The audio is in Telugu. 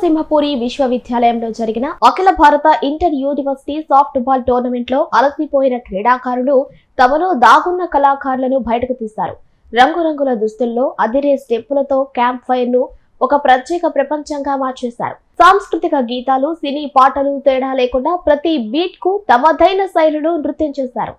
నరసింహపురి విశ్వవిద్యాలయంలో జరిగిన అఖిల భారత inter university soft ball tournament లో అలసిపోయిన క్రీడాకారులు తమలో దాగున్న కళాకారులను బయటకు తీశారు. రంగురంగుల దుస్తుల్లో అదిరే స్టెప్పులతో క్యాంప్ ఫైర్ ను ఒక ప్రత్యేక ప్రపంచంగా మార్చేశారు. సాంస్కృతిక గీతాలు, సినీ పాటలు తేడా లేకుండా ప్రతి బీట్ కు తమదైన శైలిలో నృత్యం చేశారు.